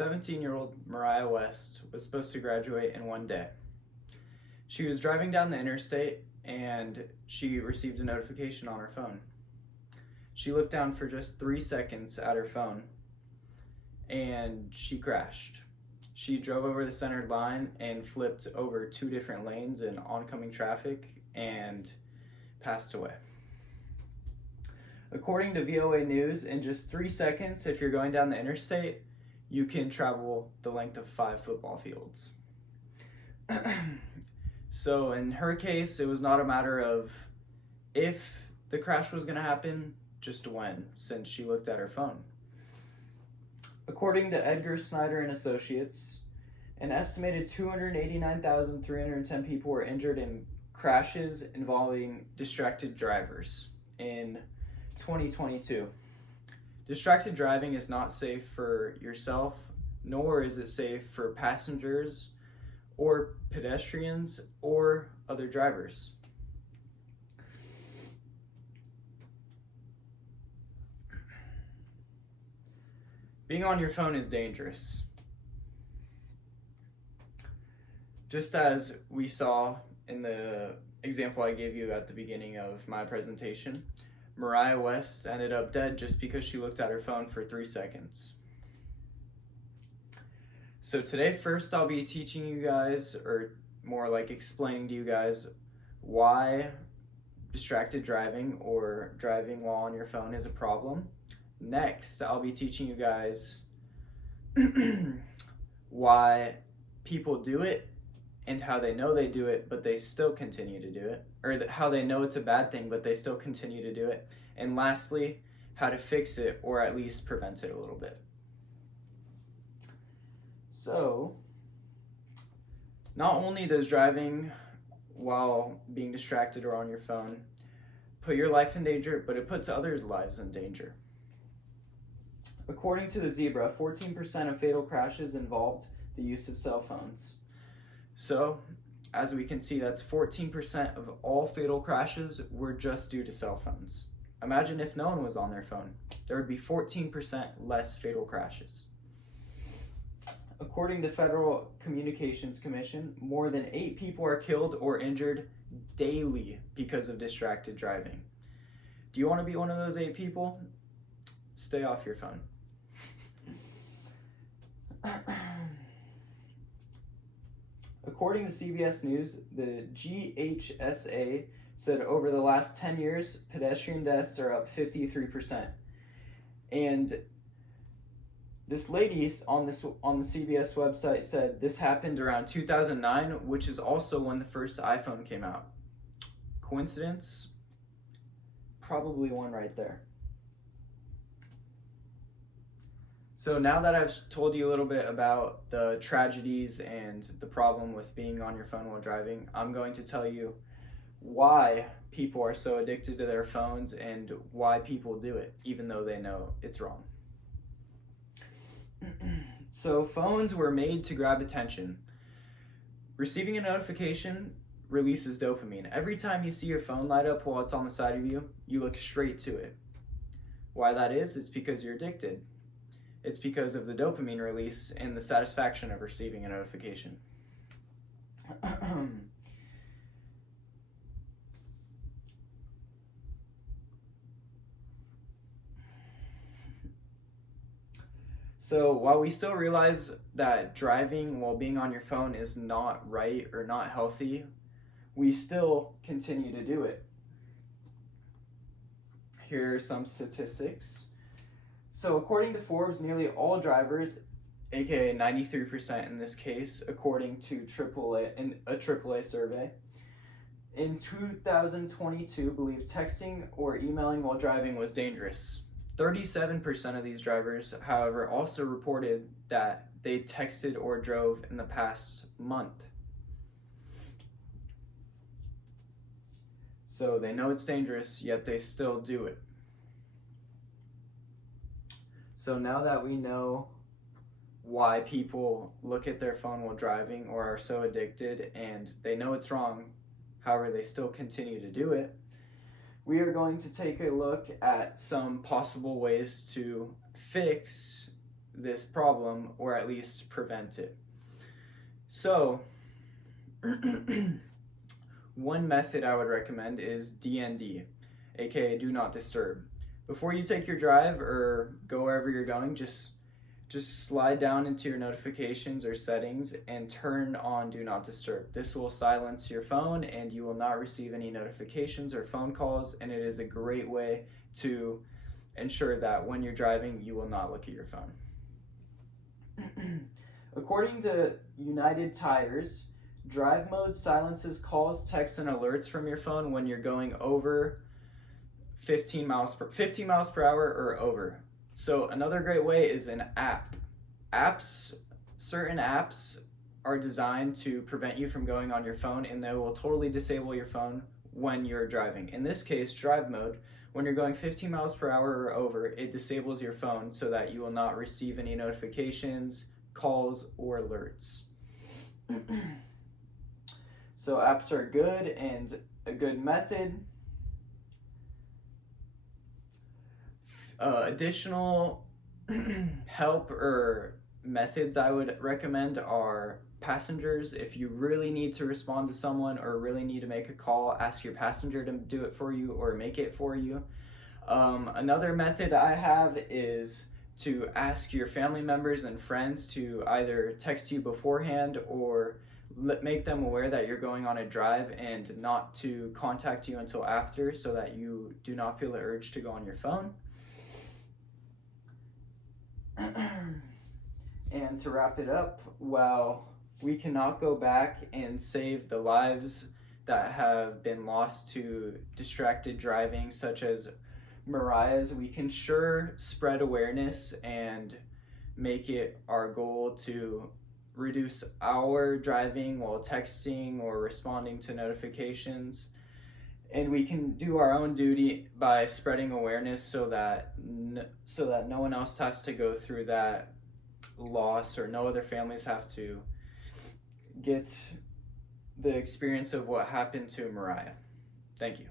17-year-old Mariah West was supposed to graduate in one day. She was driving down the interstate and she received a notification on her phone. She looked down for just 3 seconds at her phone and she crashed. She drove over the centered line and flipped over 2 different lanes in oncoming traffic and passed away. According to VOA News, in just 3 seconds, if you're going down the interstate, you can travel the length of 5 football fields. So in her case, it was not a matter of if the crash was going to happen, just when, since she looked at her phone. According to Edgar Snyder and Associates, an estimated 289,310 people were injured in crashes involving distracted drivers in 2022. Distracted driving is not safe for yourself, nor is it safe for passengers or pedestrians or other drivers. Being on your phone is dangerous. Just as we saw in the example I gave you at the beginning of my presentation, Mariah West ended up dead just because she looked at her phone for 3 seconds. So today, first I'll be teaching you guys, or more like explaining to you guys, why distracted driving or driving while on your phone is a problem. Next, I'll be teaching you guys why people do it and how they know they do it, but they still continue to do it, or how they know it's a bad thing, but they still continue to do it. And lastly, how to fix it, or at least prevent it a little bit. So, not only does driving while being distracted or on your phone put your life in danger, but it puts others' lives in danger. According to the Zebra, 14% of fatal crashes involved the use of cell phones. So, as we can see, that's 14% of all fatal crashes were just due to cell phones. Imagine if no one was on their phone. There would be 14% less fatal crashes. According to Federal Communications Commission, more than 8 people are killed or injured daily because of distracted driving. Do you want to be one of those 8 people? Stay off your phone. According to CBS News, the GHSA said over the last 10 years, pedestrian deaths are up 53%. And this lady on the CBS website said this happened around 2009, which is also when the first iPhone came out. Coincidence? Probably one right there. So now that I've told you a little bit about the tragedies and the problem with being on your phone while driving, I'm going to tell you why people are so addicted to their phones and why people do it, even though they know it's wrong. So phones were made to grab attention. Receiving a notification releases dopamine. Every time you see your phone light up while it's on the side of you, you look straight to it. Why that is, it's because you're addicted. It's because of the dopamine release and the satisfaction of receiving a notification. So while we still realize that driving while being on your phone is not right or not healthy, we still continue to do it. Here are some statistics. So according to Forbes, nearly all drivers, aka 93% in this case, according to a AAA survey, in 2022 believed texting or emailing while driving was dangerous. 37% of these drivers, however, also reported that they texted or drove in the past month. So they know it's dangerous, yet they still do it. So now that we know why people look at their phone while driving or are so addicted and they know it's wrong, however they still continue to do it, we are going to take a look at some possible ways to fix this problem, or at least prevent it. So, one method I would recommend is DND, aka Do Not Disturb. Before you take your drive or go wherever you're going, just slide down into your notifications or settings and turn on Do Not Disturb. This will silence your phone and you will not receive any notifications or phone calls, and it is a great way to ensure that when you're driving, you will not look at your phone. According to United Tires, drive mode silences calls, texts, and alerts from your phone when you're going over 15 miles per hour or over. So another great way is an app. Certain apps are designed to prevent you from going on your phone, and they will totally disable your phone when you're driving. In this case, drive mode, when you're going 15 miles per hour or over, it disables your phone so that you will not receive any notifications, calls, or alerts. So apps are good and a good method. Additional help or methods I would recommend are passengers. If you really need to respond to someone or really need to make a call, ask your passenger to do it for you or make it for you. Another method I have is to ask your family members and friends to either text you beforehand or make them aware that you're going on a drive and not to contact you until after, so that you do not feel the urge to go on your phone. And to wrap it up, while we cannot go back and save the lives that have been lost to distracted driving, such as Mariah's, we can sure spread awareness and make it our goal to reduce our driving while texting or responding to notifications. And we can do our own duty by spreading awareness so that no one else has to go through that loss, or no other families have to get the experience of what happened to Mariah. Thank you.